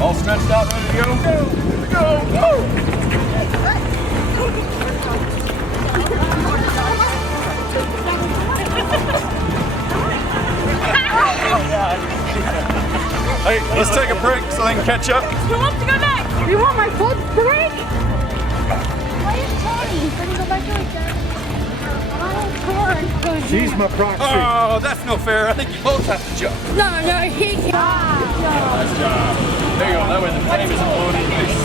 All stretched out, ready to go. Go, go, Hey, let's take a break so they can catch up. Who wants to go back? You want my foot break? Why is Tony? Can you go back to each other? She's my proxy. Oh, that's no fair. I think you both have to jump. No, he can't. Nice job. There you go. That way the flame isn't blowing in your face.